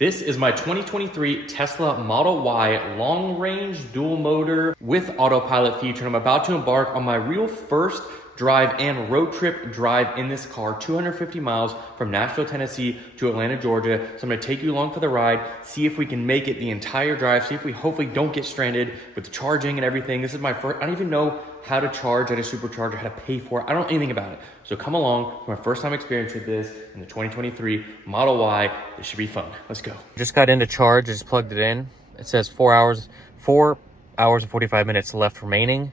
This is my 2023 Tesla Model Y long-range dual motor with autopilot feature. I'm about to embark on my real first drive and road trip drive in this car, 250 miles from Nashville, Tennessee to Atlanta, Georgia. So I'm gonna take you along for the ride, see if we can make it the entire drive, see if we hopefully don't get stranded with the charging and everything. This is my first, I don't even know how to charge at a supercharger, how to pay for it. I don't know anything about it. So come along for my first time experience with this in the 2023 Model Y. This should be fun. Let's go. Just got into charge, just plugged it in. It says 4 hours and 45 minutes left remaining.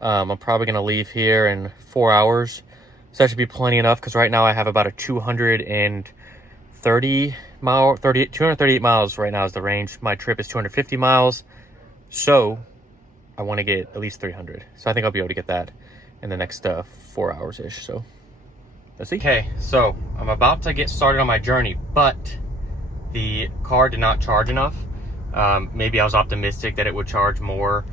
I'm probably gonna leave here in 4 hours. So that should be plenty enough because right now I have about a 238 miles right now is the range. My trip is 250 miles. So I want to get at least 300. So I think I'll be able to get that in the next 4 hours-ish. So let's see. Okay, so I'm about to get started on my journey, but the car did not charge enough. Maybe I was optimistic that it would charge more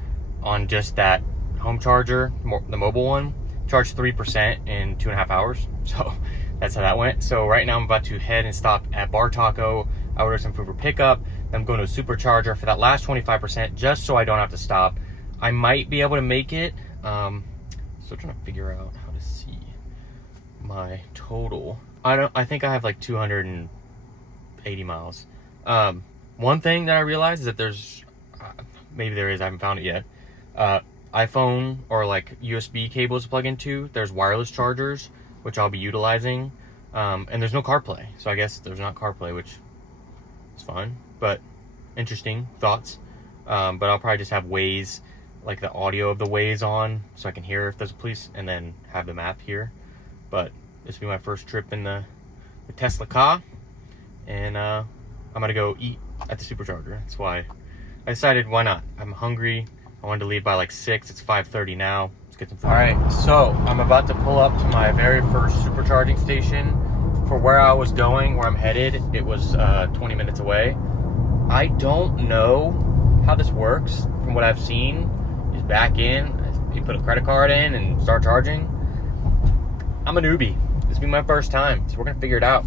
on just that home charger, the mobile one. Charged 3% in 2.5 hours. So that's how that went. So right now I'm about to head and stop at Bar Taco. I ordered some food for pickup. Then I'm going to a Supercharger for that last 25% just so I don't have to stop. I might be able to make it. Still trying to figure out how to see my total. I think I have like 280 miles. One thing that I realized is that there's, maybe there is, I haven't found it yet. iPhone or like USB cables to plug into. There's wireless chargers, which I'll be utilizing. And there's no CarPlay. So I guess there's not CarPlay, which is fine, but interesting thoughts. But I'll probably just have Waze, like the audio of the Waze on so I can hear if there's a police and then have the map here. But this will be my first trip in the Tesla car. And I'm gonna go eat at the Supercharger. That's why I decided, why not? I'm hungry. I wanted to leave by like 6. It's 5:30 now. Let's get some food. All right, so I'm about to pull up to my very first supercharging station. For where I was going, where I'm headed, it was 20 minutes away. I don't know how this works. From what I've seen, you just back in, you put a credit card in and start charging. I'm a newbie. This will be my first time, so we're gonna figure it out.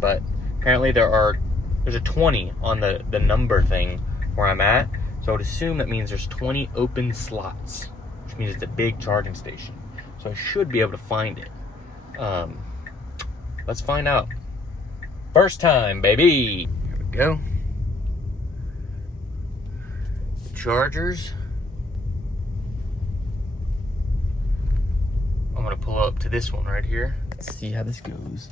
But apparently there's a 20 on the number thing where I'm at. So I would assume that means there's 20 open slots, which means it's a big charging station. So I should be able to find it. Let's find out. First time, baby. Here we go. The chargers. I'm gonna pull up to this one right here. Let's see how this goes.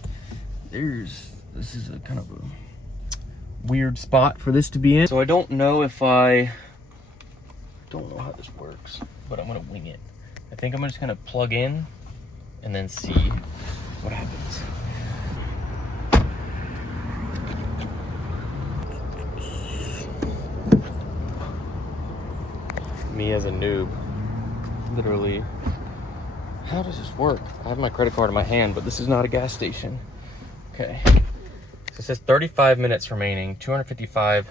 This is a kind of a weird spot for this to be in. So I don't know how this works, but I'm gonna wing it. I think I'm just gonna plug in and then see what happens. Me as a noob, literally. How does this work? I have my credit card in my hand, but this is not a gas station. Okay. So it says 35 minutes remaining, 255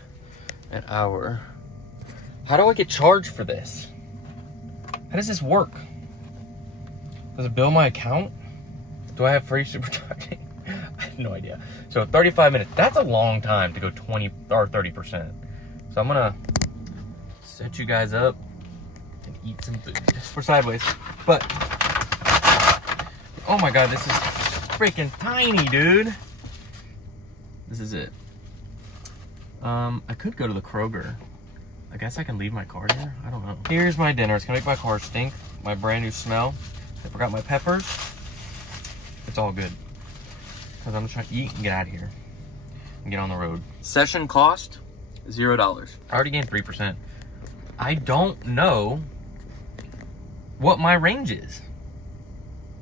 an hour. How do I get charged for this? How does this work? Does it bill my account? Do I have free supercharging? I have no idea. So 35 minutes, that's a long time to go 20 or 30%. So I'm gonna set you guys up and eat some food. We're sideways, but oh my God, this is freaking tiny, dude. This is it. I could go to the Kroger. I guess I can leave my car here. I don't know. Here's my dinner. It's gonna make my car stink. My brand new smell. I forgot my peppers. It's all good. Because I'm just trying to eat and get out of here. And get on the road. Session cost, $0. I already gained 3%. I don't know what my range is.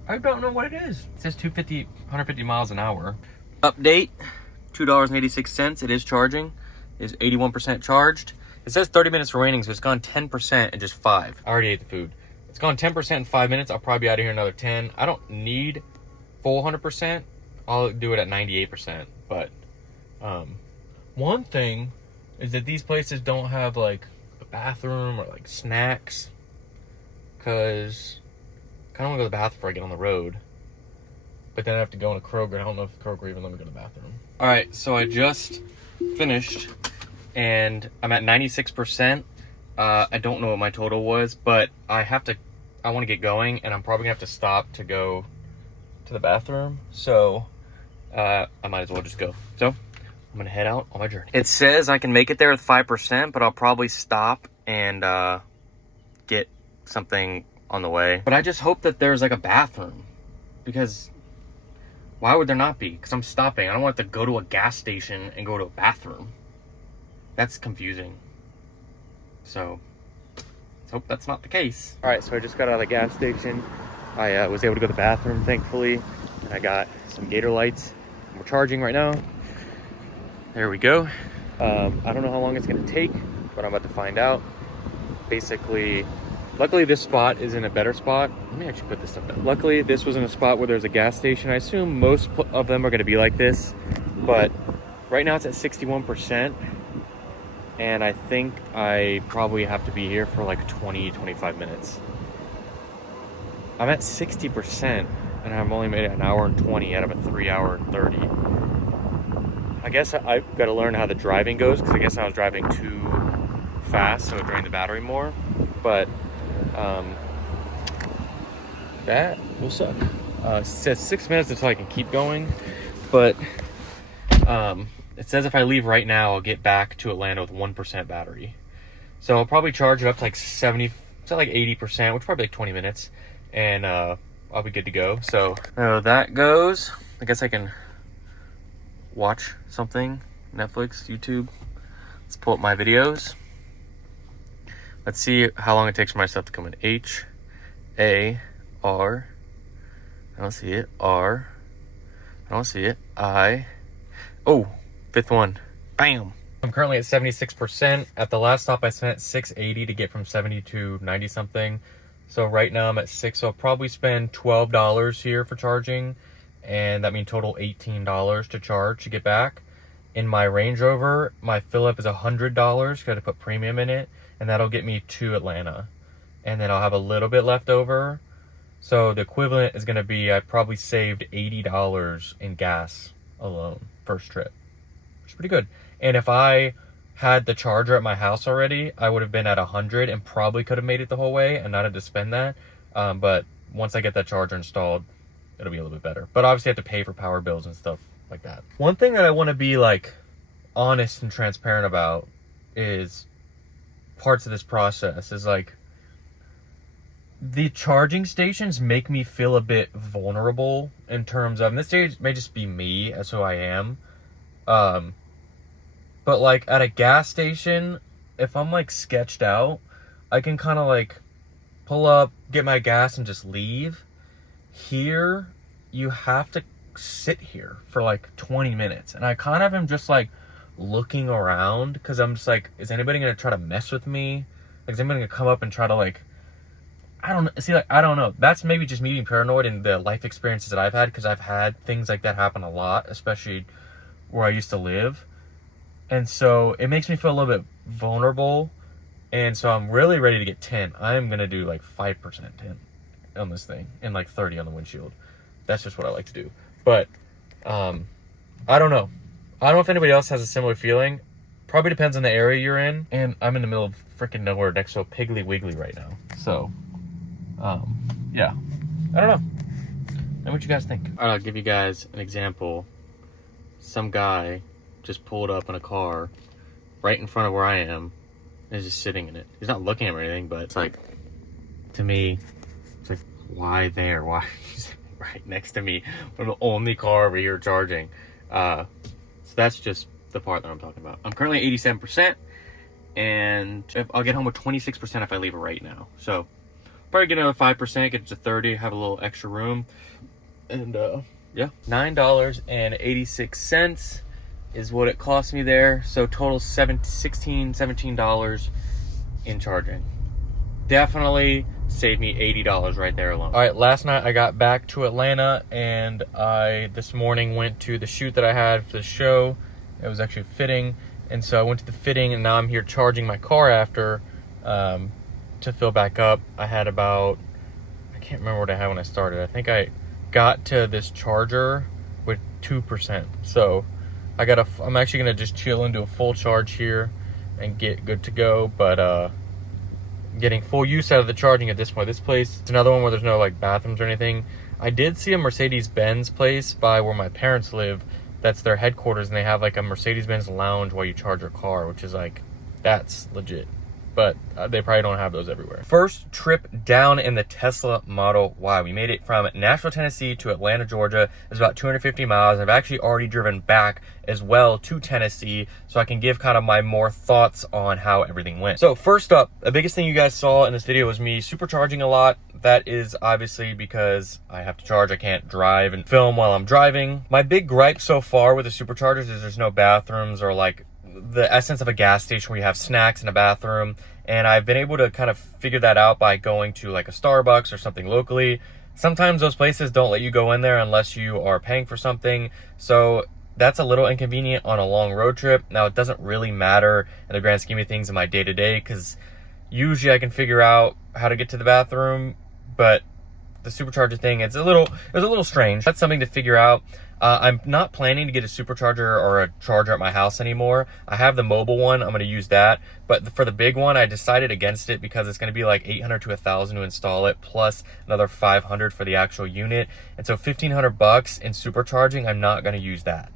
I don't know what it is. It says 150 miles an hour. Update, $2.86. It is charging. It is 81% charged. It says 30 minutes remaining, so it's gone 10% in just 5. I already ate the food. It's gone 10% in 5 minutes. I'll probably be out of here another 10. I don't need full 100%. I'll do it at 98%. But one thing is that these places don't have like a bathroom or like snacks, because I kind of want to go to the bathroom before I get on the road. But then I have to go in a Kroger. I don't know if Kroger even let me go to the bathroom. All right, so I just finished and I'm at 96%. I don't know what my total was, but I want to get going, and I'm probably gonna have to stop to go to the bathroom. So I might as well just go. So I'm gonna head out on my journey. It says I can make it there with 5%, but I'll probably stop and get something on the way. But I just hope that there's like a bathroom, because why would there not be? Because I'm stopping. I don't want to go to a gas station and go to a bathroom. That's confusing. So let's hope that's not the case. All right, so I just got out of the gas station. I was able to go to the bathroom, thankfully, and I got some Gator lights. We're charging right now. There we go. I don't know how long it's gonna take, but I'm about to find out. Basically, luckily this spot is in a better spot. Let me actually put this stuff down. Luckily, this was in a spot where there's a gas station. I assume most of them are gonna be like this, but right now it's at 61%. And I think I probably have to be here for like 20-25 minutes. I'm at 60%, and I've only made it an hour and 20 out of a 3 hour and 30. I guess I've got to learn how the driving goes, because I guess I was driving too fast, so it drained the battery more. But that will suck. It says 6 minutes until I can keep going, but it says if I leave right now, I'll get back to Atlanta with 1% battery. So I'll probably charge it up to like 70, to like 80%, which is probably like 20 minutes. And I'll be good to go. So that goes. I guess I can watch something. Netflix, YouTube. Let's pull up my videos. Let's see how long it takes for my stuff to come in. H-A-R. I don't see it. R. I don't see it. I. Oh. Fifth one. Bam. I'm currently at 76%. At the last stop, I spent $6.80 to get from 70 to 90 something. So right now I'm at 6. So I'll probably spend $12 here for charging, and that means total $18 to charge to get back. In my Range Rover, my fill up is $100. Got to put premium in it, and that'll get me to Atlanta. And then I'll have a little bit left over. So the equivalent is going to be, I probably saved $80 in gas alone first trip. Pretty good. And if I had the charger at my house already, I would have been at 100 and probably could have made it the whole way and not had to spend that. But once I get that charger installed, it'll be a little bit better. But obviously I have to pay for power bills and stuff like that. One thing that I want to be like honest and transparent about is parts of this process is like the charging stations make me feel a bit vulnerable in terms of, and this may just be me as who I am. But like at a gas station, if I'm like sketched out, I can kind of like pull up, get my gas, and just leave. Here, you have to sit here for like 20 minutes. And I kind of am just like looking around, because I'm just like, is anybody going to try to mess with me? Like, is anybody going to come up and try to like, I don't know. That's maybe just me being paranoid and the life experiences that I've had, because I've had things like that happen a lot, especially where I used to live. And so it makes me feel a little bit vulnerable. And so I'm really ready to get 10. I'm going to do like 5% 10 on this thing and like 30 on the windshield. That's just what I like to do. But I don't know. I don't know if anybody else has a similar feeling. Probably depends on the area you're in. And I'm in the middle of freaking nowhere next to a Piggly Wiggly right now. So, yeah. I don't know. And what you guys think? All right, I'll give you guys an example. Some guy just pulled up in a car right in front of where I am and is just sitting in it. He's not looking at me or anything, but it's like, to me, it's like, why there? Why he's right next to me? I'm the only car over here charging. So that's just the part that I'm talking about. I'm currently at 87%, and I'll get home with 26% if I leave it right now. So probably get another 5%, get it to 30, have a little extra room. And yeah, $9.86 is what it cost me there. So total $17 in charging. Definitely saved me $80 right there alone. All right, last night I got back to Atlanta, and I this morning went to the shoot that I had for the show. It was actually fitting, and so I went to the fitting, and now I'm here charging my car after to fill back up. I had about, I can't remember what I had when I started. I think I got to this charger with 2%. So I'm actually gonna just chill into a full charge here and get good to go, but getting full use out of the charging at this point. This place, it's another one where there's no like bathrooms or anything. I did see a Mercedes-Benz place by where my parents live. That's their headquarters, and they have like a Mercedes-Benz lounge while you charge your car, which is like, that's legit. But they probably don't have those everywhere. First trip down in the Tesla Model Y. We made it from Nashville, Tennessee to Atlanta, Georgia. It's about 250 miles. I've actually already driven back as well to Tennessee, so I can give kind of my more thoughts on how everything went. So first up, the biggest thing you guys saw in this video was me supercharging a lot. That is obviously because I have to charge. I can't drive and film while I'm driving. My big gripe so far with the superchargers is there's no bathrooms or like the essence of a gas station where you have snacks and a bathroom. And I've been able to kind of figure that out by going to like a Starbucks or something locally. Sometimes those places don't let you go in there unless you are paying for something. So that's a little inconvenient on a long road trip. Now, it doesn't really matter in the grand scheme of things in my day-to-day, because usually I can figure out how to get to the bathroom, but the supercharger thing, it was a little strange. That's something to figure out. I'm not planning to get a supercharger or a charger at my house anymore. I have the mobile one. I'm going to use that. But for the big one, I decided against it because it's going to be like $800 to $1,000 to install it, plus another $500 for the actual unit. And so $1,500 in supercharging, I'm not going to use that.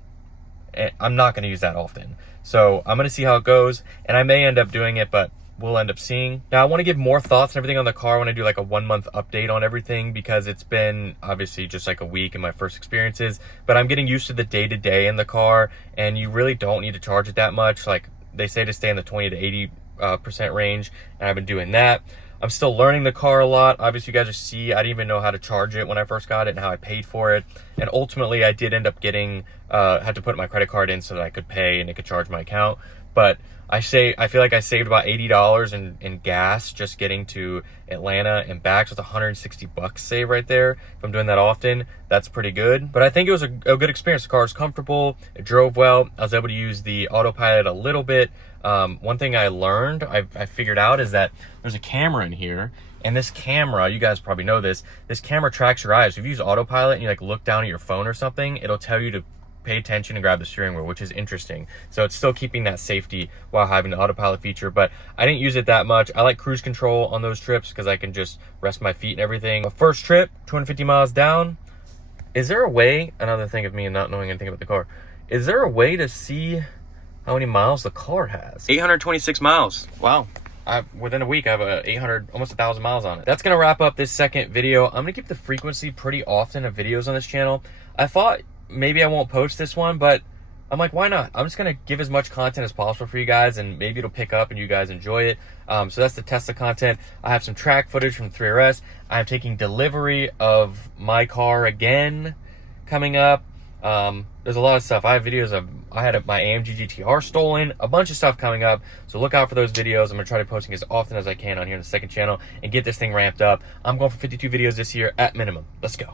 I'm not going to use that often. So I'm going to see how it goes, and I may end up doing it, but we'll end up seeing. Now, I want to give more thoughts and everything on the car when I do like a 1 month update on everything, because it's been obviously just like a week in my first experiences, but I'm getting used to the day-to-day in the car, and you really don't need to charge it that much. Like they say to stay in the 20 to 80% range, and I've been doing that. I'm still learning the car a lot. Obviously, you guys just see, I didn't even know how to charge it when I first got it and how I paid for it. And ultimately, I did end up getting, had to put my credit card in so that I could pay and it could charge my account. But I feel like I saved about $80 in gas just getting to Atlanta and back. So it's $160 save right there. If I'm doing that often, that's pretty good. But I think it was a good experience. The car is comfortable. It drove well. I was able to use the autopilot a little bit. One thing I learned, I figured out, is that there's a camera in here. And this camera, you guys probably know this camera tracks your eyes. So if you use autopilot and you like look down at your phone or something, it'll tell you to pay attention and grab the steering wheel, which is interesting. So it's still keeping that safety while having the autopilot feature, but I didn't use it that much. I like cruise control on those trips because I can just rest my feet and everything. My first trip, 250 miles down. Is there a way, another thing of me and not knowing anything about the car, is there a way to see how many miles the car has? 826 miles. Wow. Within a week, I have 800, almost 1,000 miles on it. That's going to wrap up this second video. I'm going to keep the frequency pretty often of videos on this channel. I thought maybe I won't post this one, but I'm like, why not? I'm just going to give as much content as possible for you guys, and maybe it'll pick up and you guys enjoy it. So that's the Tesla content. I have some track footage from 3RS. I'm taking delivery of my car again coming up. There's a lot of stuff. I have videos of, I had my AMG GTR stolen, a bunch of stuff coming up. So look out for those videos. I'm going to try to posting as often as I can on here on the second channel and get this thing ramped up. I'm going for 52 videos this year at minimum. Let's go.